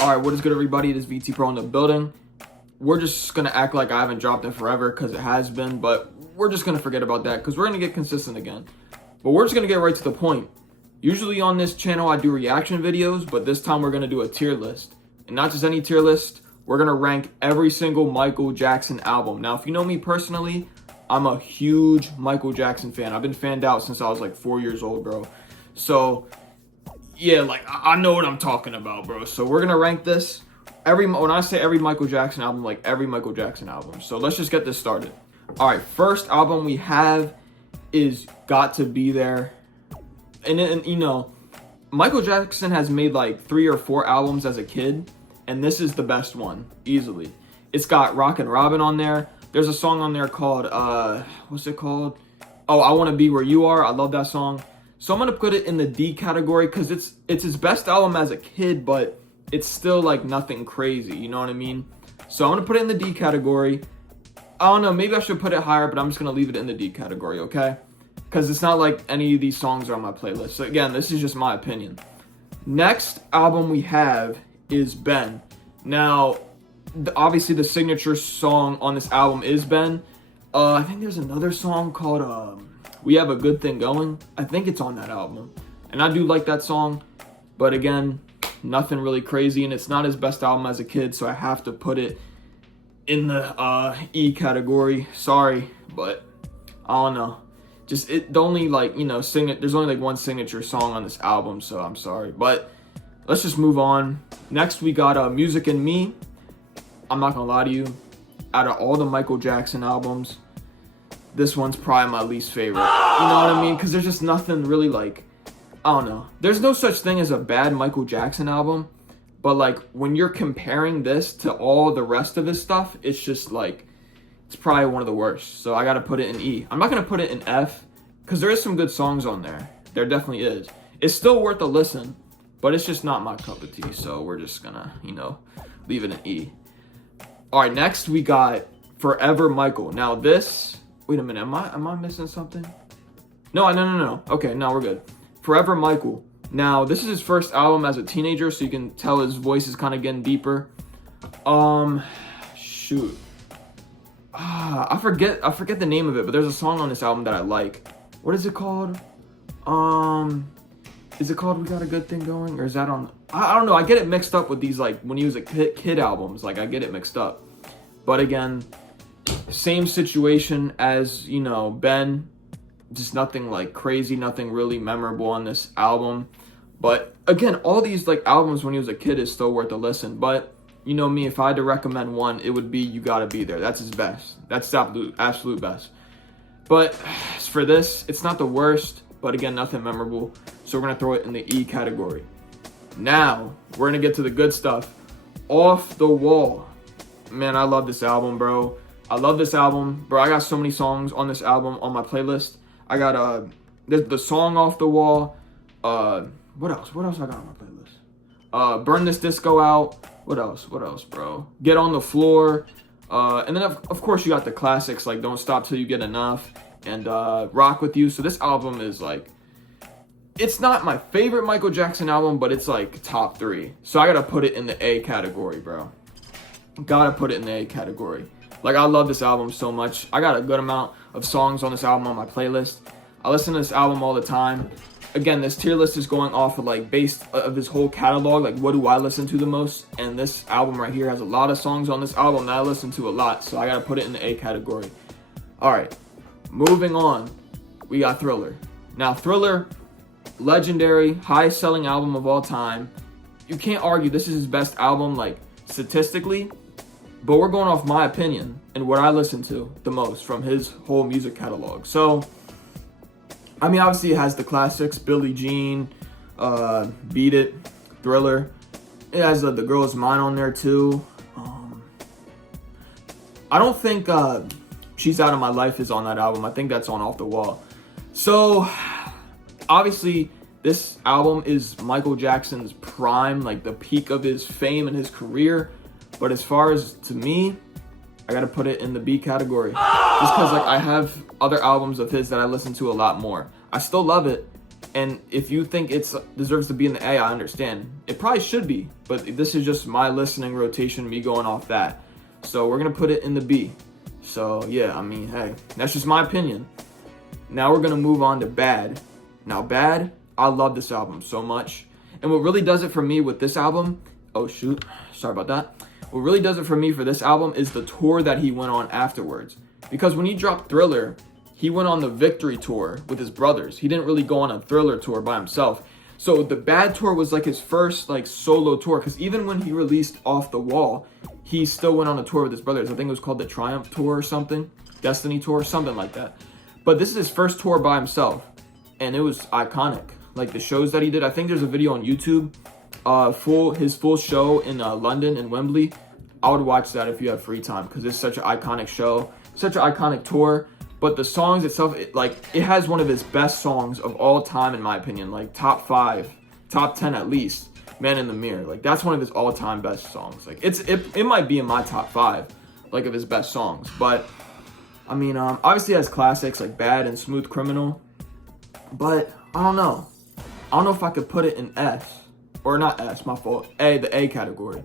Alright, what is good, everybody? It is VT Pro in the building. We're just gonna act like I haven't dropped it forever because it has been, but we're just gonna forget about that because we're gonna get consistent again. But we're just gonna get right to the point. Usually on this channel I do reaction videos, but this time we're gonna do a tier list. And not just any tier list, we're gonna rank every single Michael Jackson album. Now, if you know me personally, I'm a huge Michael Jackson fan. I've been fanned out since I was like 4 years old, bro. So yeah, like I know what I'm talking about, bro. So we're gonna rank this when I say every Michael Jackson album, like every Michael Jackson album. So let's just get this started. All right, first album we have is Got to Be There. And you know, Michael Jackson has made like 3 or 4 albums as a kid, and this is the best one, easily. It's got Rockin' Robin on there. There's a song on there called, what's it called? Oh, I Wanna Be Where You Are. I love that song. So I'm gonna put it in the D category because it's his best album as a kid, but it's still like nothing crazy, you know what I mean? So I'm gonna put it in the D category. I don't know, maybe I should put it higher, but I'm just gonna leave it in the D category, okay? Because it's not like any of these songs are on my playlist. So again, this is just my opinion. Next album we have is Ben. Now, obviously the signature song on this album is Ben. I think there's another song called We Have a Good Thing Going. I think it's on that album. And I do like that song. But again, nothing really crazy. And it's not his best album as a kid. So I have to put it in the E category. Sorry. But I don't know. Just there's only like one signature song on this album. So I'm sorry. But let's just move on. Next we got Music and Me. I'm not going to lie to you. Out of all the Michael Jackson albums, this one's probably my least favorite. You know what I mean? Because there's just nothing really like, I don't know. There's no such thing as a bad Michael Jackson album. But like when you're comparing this to all the rest of his stuff, it's just like, it's probably one of the worst. So I got to put it in E. I'm not going to put it in F because there is some good songs on there. There definitely is. It's still worth a listen, but it's just not my cup of tea. So we're just going to, leave it in E. All right, next we got Forever Michael. Now this, wait a minute, am I missing something? No. Okay, no, we're good. Forever Michael. Now this is his first album as a teenager, so you can tell his voice is kind of getting deeper. Shoot. I forget the name of it, but there's a song on this album that I like. What is it called? Is it called We Got a Good Thing Going? Or is that on... I don't know. I get it mixed up with these, like, when he was a kid albums. Like, I get it mixed up. But again, same situation as, Ben. Just nothing, like, crazy. Nothing really memorable on this album. But, again, all these, like, albums when he was a kid is still worth a listen. But, you know me, if I had to recommend one, it would be You Gotta Be There. That's his best. That's the absolute best. But for this, it's not the worst. But again, nothing memorable. So we're going to throw it in the E category. Now, we're going to get to the good stuff. Off the Wall. Man, I love this album, bro. I love this album. Bro, I got so many songs on this album on my playlist. I got the song Off the Wall. What else? What else I got on my playlist? Burn This Disco Out. What else, bro? Get on the Floor. And then, of course, you got the classics like Don't Stop Till You Get Enough and Rock With You. So this album is like, it's not my favorite Michael Jackson album, but it's like top 3. So I gotta put it in the A category, bro. Gotta put it in the A category. Like, I love this album so much. I got a good amount of songs on this album on my playlist. I listen to this album all the time. Again, this tier list is going off of like based of his whole catalog. Like, what do I listen to the most? And this album right here has a lot of songs on this album that I listen to a lot. So I gotta put it in the A category. All right, moving on. We got Thriller. Now, Thriller, legendary, highest selling album of all time. You can't argue this is his best album, like statistically, but we're going off my opinion and what I listen to the most from his whole music catalog. So, I mean, obviously it has the classics, Billie Jean, Beat It, Thriller. It has The Girl Is Mine on there too. I don't think She's Out of My Life is on that album. I think that's on Off the Wall. So, obviously, this album is Michael Jackson's prime, like the peak of his fame and his career. But as far as to me, I gotta put it in the B category. Just because like I have other albums of his that I listen to a lot more. I still love it, And if you think it deserves to be in the A, I understand. It probably should be, but this is just my listening rotation, me going off that. So we're going to put it in the B. So yeah, I mean, hey, that's just my opinion. Now we're going to move on to Bad. Now Bad, I love this album so much. And what really does it for me with this album, oh shoot, sorry about that. What really does it for me for this album is the tour that he went on afterwards. Because when he dropped Thriller, he went on the Victory tour with his brothers. He didn't really go on a Thriller tour by himself. So the Bad tour was like his first like solo tour. Because even when he released Off the Wall, he still went on a tour with his brothers. I think it was called the Triumph Tour or something. Destiny Tour, something like that. But this is his first tour by himself. And it was iconic. Like the shows that he did. I think there's a video on YouTube. His full show in London and Wembley. I would watch that if you have free time. Because it's such an iconic show. Such an iconic tour. But the songs itself, it has one of his best songs of all time, in my opinion. Like top 5, top 10 at least. Man in the Mirror. Like that's one of his all-time best songs. Like it might be in my top 5, like of his best songs. But I mean, obviously he has classics like Bad and Smooth Criminal. But I don't know. I don't know if I could put it in S. Or not S, my fault. The A category.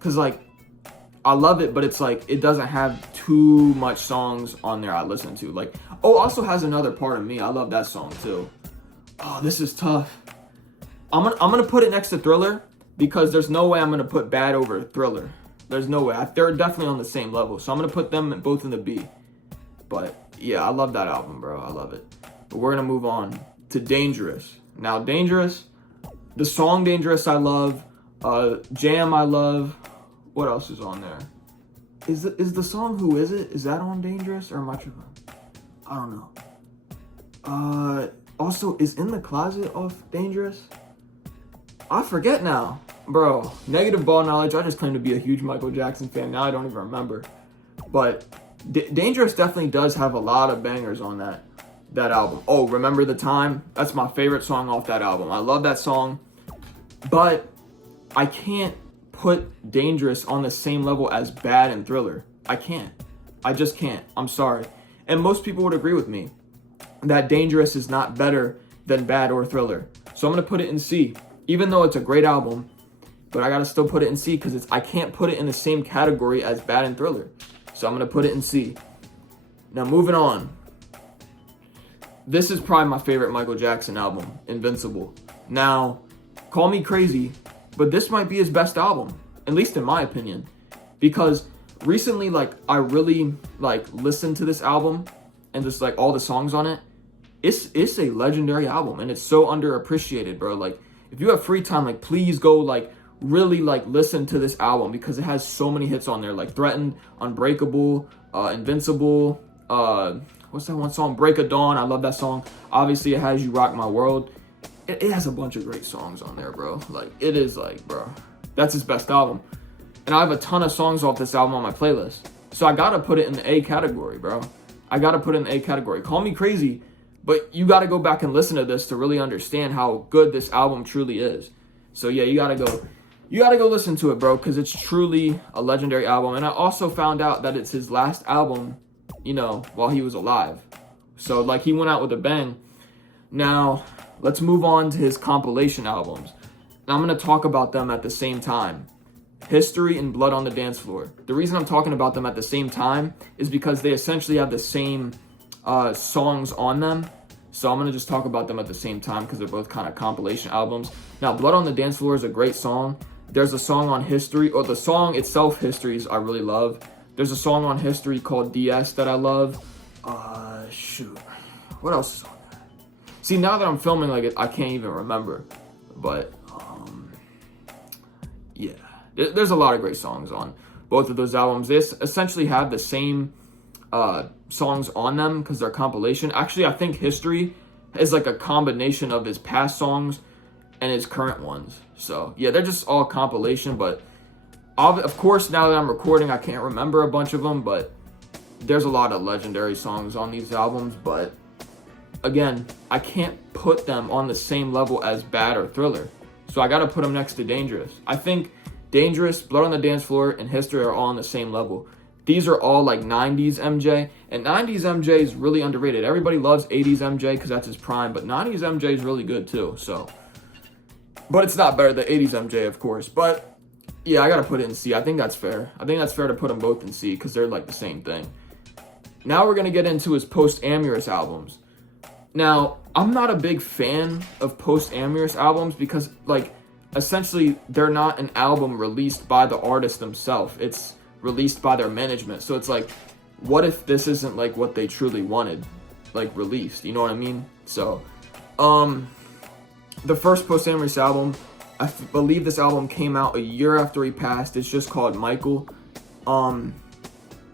Cause like I love it, but it's like it doesn't have too much songs on there I listen to. Like, oh, also has Another Part of Me. I love that song too. Oh, this is tough. I'm gonna put it next to Thriller because there's no way I'm gonna put Bad over Thriller. There's no way. They're definitely on the same level, so I'm gonna put them both in the B. But yeah, I love that album, bro. I love it. But we're gonna move on to Dangerous. Now, Dangerous, the song Dangerous, I love. Jam, I love. What else is on there? Is the song Who Is It? Is that on Dangerous or am I tripping? I don't know. Also, is In the Closet off Dangerous? I forget now. Bro, negative ball knowledge. I just claim to be a huge Michael Jackson fan. Now I don't even remember. But Dangerous definitely does have a lot of bangers on that album. Oh, Remember the Time? That's my favorite song off that album. I love that song. But I can't put Dangerous on the same level as Bad and Thriller. I can't. I just can't. I'm sorry. And most people would agree with me that Dangerous is not better than Bad or Thriller. So I'm going to put it in C. Even though it's a great album, but I got to still put it in C because I can't put it in the same category as Bad and Thriller. So I'm going to put it in C. Now moving on. This is probably my favorite Michael Jackson album, Invincible. Now, call me crazy, but this might be his best album, at least in my opinion. Because recently, like, I really, like, listened to this album and just, like, all the songs on it. It's a legendary album, and it's so underappreciated, bro. Like, if you have free time, like, please go, like, really, like, listen to this album because it has so many hits on there, like Threatened, Unbreakable, Invincible, what's that one song? Break of Dawn. I love that song. Obviously, it has You Rock My World. It has a bunch of great songs on there, bro. Like, it is like, bro, that's his best album. And I have a ton of songs off this album on my playlist. So I gotta put it in the A category, bro. I gotta put it in the A category. Call me crazy, but you gotta go back and listen to this to really understand how good this album truly is. So yeah, you gotta go listen to it, bro, because it's truly a legendary album. And I also found out that it's his last album, you know, while he was alive. So, like, he went out with a bang. Now, let's move on to his compilation albums. And I'm going to talk about them at the same time. History and Blood on the Dance Floor. The reason I'm talking about them at the same time is because they essentially have the same songs on them. So I'm going to just talk about them at the same time because they're both kind of compilation albums. Now, Blood on the Dance Floor is a great song. There's a song on History, or the song itself, Histories, I really love. There's a song on History called DS that I love. Shoot. What else is on there? See, now that I'm filming like it, I can't even remember. But, yeah. There's a lot of great songs on both of those albums. They essentially have the same songs on them because they're compilation. Actually, I think History is like a combination of his past songs and his current ones. So, yeah, they're just all compilation, but of course, now that I'm recording, I can't remember a bunch of them, but there's a lot of legendary songs on these albums. But again, I can't put them on the same level as Bad or Thriller. So I got to put them next to Dangerous. I think Dangerous, Blood on the Dance Floor, and History are all on the same level. these are all like 90s MJ, and 90s MJ is really underrated. Everybody loves 80s MJ because that's his prime, but 90s MJ is really good too. So, but it's not better than 80s MJ, of course. But yeah, I gotta put it in C. I think that's fair. I think that's fair to put them both in C because they're like the same thing. Now we're gonna get into his post-Amorous albums. Now, I'm not a big fan of post-Amorous albums because, like, essentially they're not an album released by the artist themselves. It's released by their management. So it's like, what if this isn't like what they truly wanted, like, released? You know what I mean? So, the first post-Amorous album, I believe this album came out a year after he passed. It's just called Michael.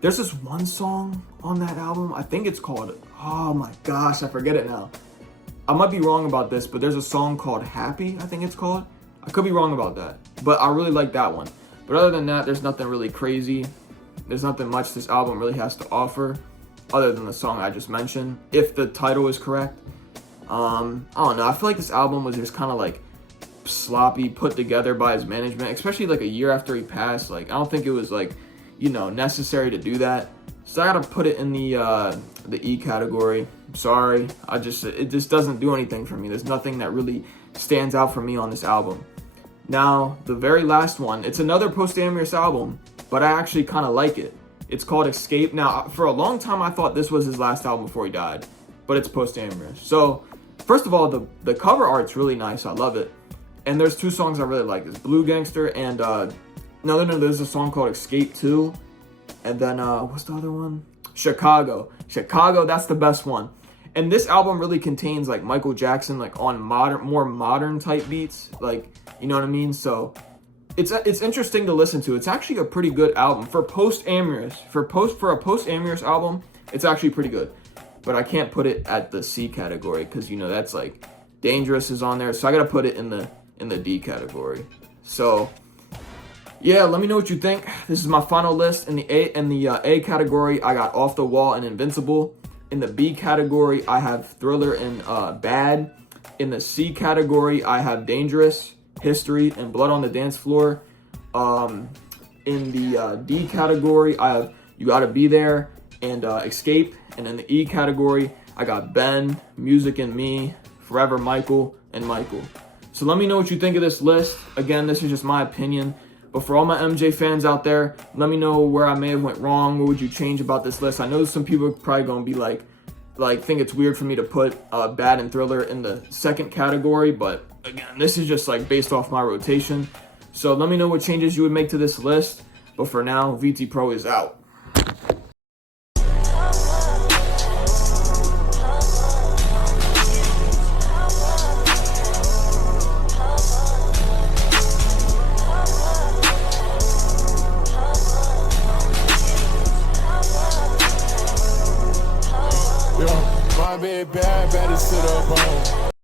There's this one song on that album. I think it's called, oh my gosh, I forget it now. I might be wrong about this, but there's a song called Happy, I think it's called. I could be wrong about that, but I really like that one. But other than that, there's nothing really crazy. There's nothing much this album really has to offer other than the song I just mentioned, if the title is correct. I don't know. I feel like this album was just kind of like sloppy, put together by his management, especially like a year after he passed. Like, I don't think it was like, you know, necessary to do that. So I gotta put it in the E category. I'm sorry. It just doesn't do anything for me. There's nothing that really stands out for me on this album. Now, the very last one, it's another post-Amorous album, but I actually kind of like it. It's called Escape. Now, for a long time, I thought this was his last album before he died, but it's post-Amorous. So, first of all, the cover art's really nice. I love it. And there's two songs I really like. It's Blue Gangster and, no, there's a song called Escape 2. And then, what's the other one? Chicago. Chicago, that's the best one. And this album really contains, like, Michael Jackson, like, on more modern type beats. Like, you know what I mean? So, it's interesting to listen to. It's actually a pretty good album. For post-Amorous, for a post-Amorous album, it's actually pretty good. But I can't put it at the C category because, you know, that's, like, Dangerous is on there. So, I got to put it in the D category. So, yeah, let me know what you think. This is my final list. In the A category, I got Off the Wall and Invincible. In the B category, I have Thriller and Bad. In the C category, I have Dangerous, History, and Blood on the Dance Floor. In the D category, I have You Gotta Be There and Escape. And in the E category, I got Ben, Music and Me, Forever Michael, and Michael. So let me know what you think of this list. Again, this is just my opinion. But for all my MJ fans out there, let me know where I may have went wrong. What would you change about this list? I know some people are probably going to be like think it's weird for me to put Bad and Thriller in the second category. But again, this is just like based off my rotation. So let me know what changes you would make to this list. But for now, VT Pro is out. Bad, bad to sit up on.